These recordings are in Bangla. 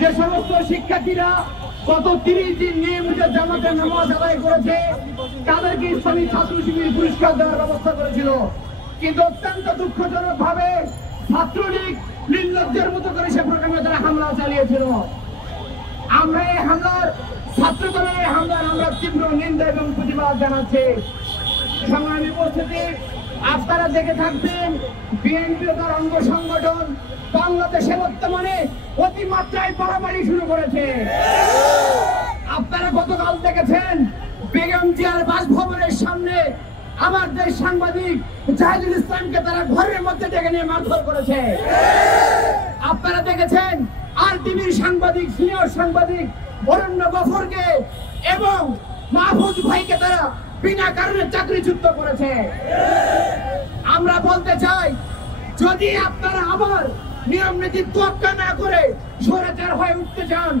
যে সমস্ত শিক্ষার্থীরা গত 30 দিন নিয়মিত জামাতের নামাজ আদায় করেছে তাদেরকে ইসলামী ছাত্র শিবির পুরস্কার দেওয়ার ব্যবস্থা করেছিল, কিন্তু অত্যন্ত দুঃখজনক ভাবে ছাত্রলীগ নির্লজ্জের মতো করে সে প্রোগ্রামে তারা হামলা চালিয়েছিল। আমরা এই হামলার ছাত্র দলের এই হামলার আমরা তীব্র নিন্দা এবং প্রতিবাদ জানাচ্ছি। সংগ্রামী উপস্থিতি, আপনারা দেখে থাকবেন বিএনপি ও তার অঙ্গ সংগঠন বাংলাদেশে বর্তমানে অতিমাত্রায় বাড়াবাড়ি শুরু করেছে। আপনারা গতকাল দেখেছেন বেগম জিয়ার বাসভবনের সামনে আমার দেশ সাংবাদিক জাহিদুল ইসলামকে তারা ঘরের মধ্যে ডেকে নিয়ে মারধর করেছে। আপনারা দেখেছেন আরটিভির সাংবাদিক সিনিয়র সাংবাদিক বরেণ্য গফরকে এবং মাহফুজ ভাইকে তারা বিনা কারণে চাকরিচ্যুত করেছে। আমরা বলতে চাই, যদি আপনারা আবার নিয়ম নীতি তোয়াক্কা না করে স্বৈরাচার হয়ে উঠতে চান,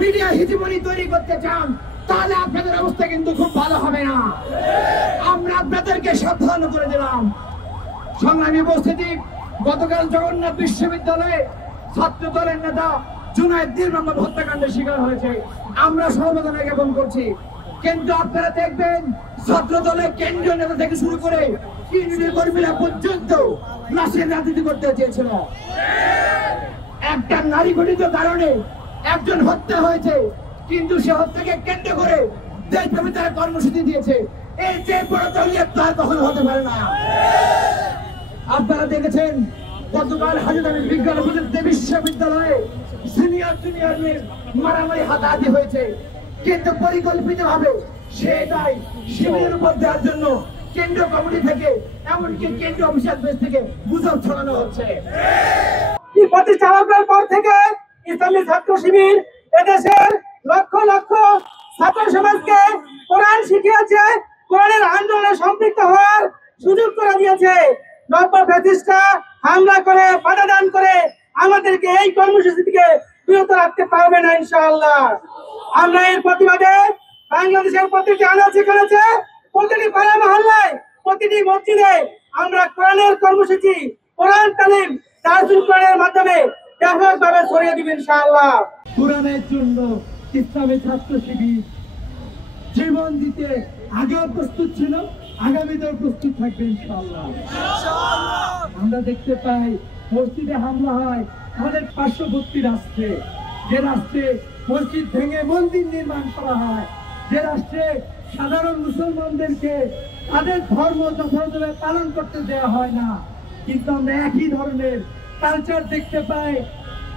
মিডিয়া হিজিমনি তৈরি করতে চান, তাহলে আপনাদের অবস্থা কিন্তু খুব ভালো হবে না। আমরা আপনাদেরকে সাবধান করে দিলাম। সংগ্রামী উপস্থিতি, গতকাল জগন্নাথ বিশ্ববিদ্যালয়ে ছাত্র দলের নেতা জুনায়েদ নির্মম হত্যাকাণ্ডের শিকার হয়েছে। আমরা সমবেদনা জ্ঞাপন করছি, কিন্তু আপনারা দেখবেন ছাত্র দলের কেন্দ্রীয় নেতা থেকে শুরু করে ইউনিয়ন কর্মীরা পর্যন্ত লাশের রাজনীতি করতে চেয়েছিল। একটা নারী ঘটিত কারণে একজন হত্যা হয়েছে, কিন্তু সে হত্যাকে কেন্দ্র করে দেশব্যাপী তারা কর্মসূচি দিয়েছে। এর যে বড় দলীয় তার কখনো হতে পারে না। আপনারা দেখেছেন গতকাল হাজী বিজ্ঞান ও প্রযুক্তি বিশ্ববিদ্যালয়ে সিনিয়র জুনিয়র মারামারি হাতাহাতি হয়েছে, কিন্তু পরিকল্পিত ভাবে সেটাই শিবিরের উপর দেওয়ার জন্য কেন্দ্রীয় কমিটি থেকে এমনকি কেন্দ্রীয় অফিসার বেস থেকে গুজব ছড়ানো হচ্ছে। প্রতিষ্ঠার পর থেকে ইসলামী ছাত্র শিবির এদেশের লক্ষ লক্ষ ছাত্র সমাজকে কোরআন শিখিয়েছে, কোরআনের আন্দোলনে সম্পৃক্ত হওয়ার সুযোগ করে দিয়েছে। নব্য ফ্যাসিস্টরা হামলা করে বাধা দান করে আমাদেরকে এই কর্মসূচি থেকে বিরত রাখতে পারবে না ইনশাআল্লাহ। আমরা এর প্রতিবাদে বাংলাদেশের প্রতিটি আনাচে কানাচে, প্রতিটি পাড়া মহল্লায়, প্রতিটি মসজিদে আমরা কোরআনের কর্মসূচি, কোরআন তালিম, তারজুল কোরআনের মাধ্যমে ব্যাপকভাবে ছড়িয়ে দিবেন ইনশাআল্লাহ। কোরআনের জন্য ইসলামী ছাত্র শিবির জীবন দিতে আগেও প্রস্তুত ছিল, আগামীতেও প্রস্তুত থাকবে ইনশাআল্লাহ। আমরা দেখতে পাই মসজিদে হামলা হয় আমাদের পার্শ্ববর্তী রাষ্ট্রে, যে রাষ্ট্রে মসজিদ ভেঙে মন্দির নির্মাণ করা হয়, যে রাষ্ট্রে সাধারণ মুসলমানদেরকে তাদের ধর্ম যথাযথভাবে পালন করতে দেওয়া হয় না, কিন্তু আমরা একই ধরনের কালচার দেখতে পাই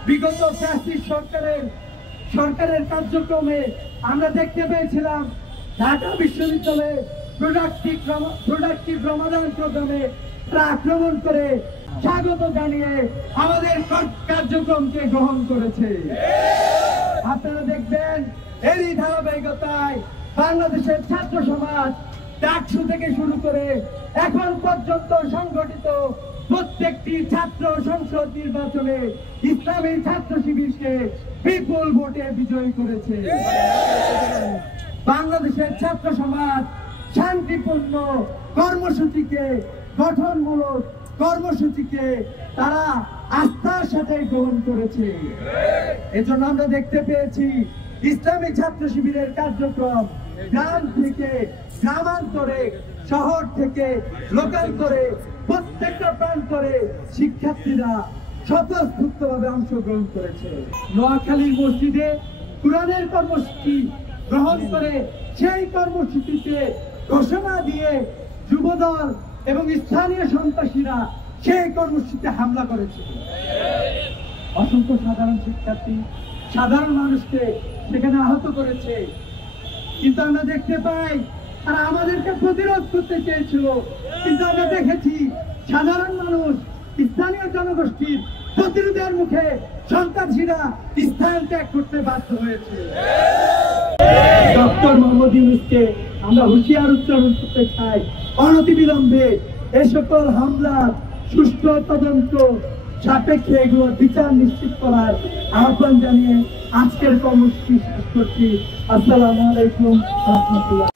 বিগত ফ্যাসিস্ট সরকারের কার্যক্রমে। আমরা দেখতে পেয়েছিলাম ঢাকা বিশ্ববিদ্যালয়ে প্রোডাক্টিভ রমাদান প্রোগ্রামে তারা আক্রমণ করে স্বাগত জানিয়ে আমাদের কার্যক্রমকে গ্রহণ করেছে। আপনারা দেখবেন এরই ধারাবাহিকতায় বাংলাদেশের ছাত্র সমাজ ডাকসু থেকে শুরু করে এখন পর্যন্ত সংগঠিত প্রত্যেকটি ছাত্র সংসদ নির্বাচনে ইসলামী ছাত্র শিবিরকে বিপুল ভোটে বিজয়ী করেছে। বাংলাদেশের ছাত্র সমাজ শান্তিপূর্ণ কর্মসূচিকে, গঠনমূলক কর্মসূচিকে তারা আস্থার সাথে গ্রহণ করেছে। এজন্য আমরা দেখতে পেয়েছি ইসলামী ছাত্র শিবিরের কার্যক্রম গ্রাম থেকে গ্রামান্তরে, শহর থেকে লোকান্তরে, প্রত্যেকটা প্রান্তরে শিক্ষার্থীরা স্বতঃস্ফূর্তভাবে অংশগ্রহণ করেছে। নোয়াখালীর মসজিদে কোরআনের কর্মসূচি গ্রহণ করে সেই কর্মসূচিতে ঘোষণা দিয়ে যুবদল এবং স্থানীয় সন্ত্রাসীরা সেই কর্মসূচিতে হামলা করেছে। অসংখ্য সাধারণ শিক্ষার্থী, সাধারণ মানুষকে সেখানে আহত করেছে, কিন্তু আমরা দেখতে পাই তারা আমাদেরকে প্রতিরোধ করতে চেয়েছিল, কিন্তু আমরা দেখেছি সাধারণ মানুষ, স্থানীয় জনগোষ্ঠীর প্রতিরোধের মুখে সন্ত্রাসীরা স্থান ত্যাগ করতে বাধ্য হয়েছে। ডক্টর মোহাম্মদ ইউনূসকে আমরা হুঁশিয়ার উচ্চারণ করতে চাই, অনতিবিলম্বে এ সকল হামলার সুষ্ঠু তদন্ত সাপেক্ষে এগুলোর বিচার নিশ্চিত করার আহ্বান জানিয়ে আজকের কর্মসূচি শেষ করছি। আসসালামু আলাইকুম ওয়া রাহমাতুল্লাহ।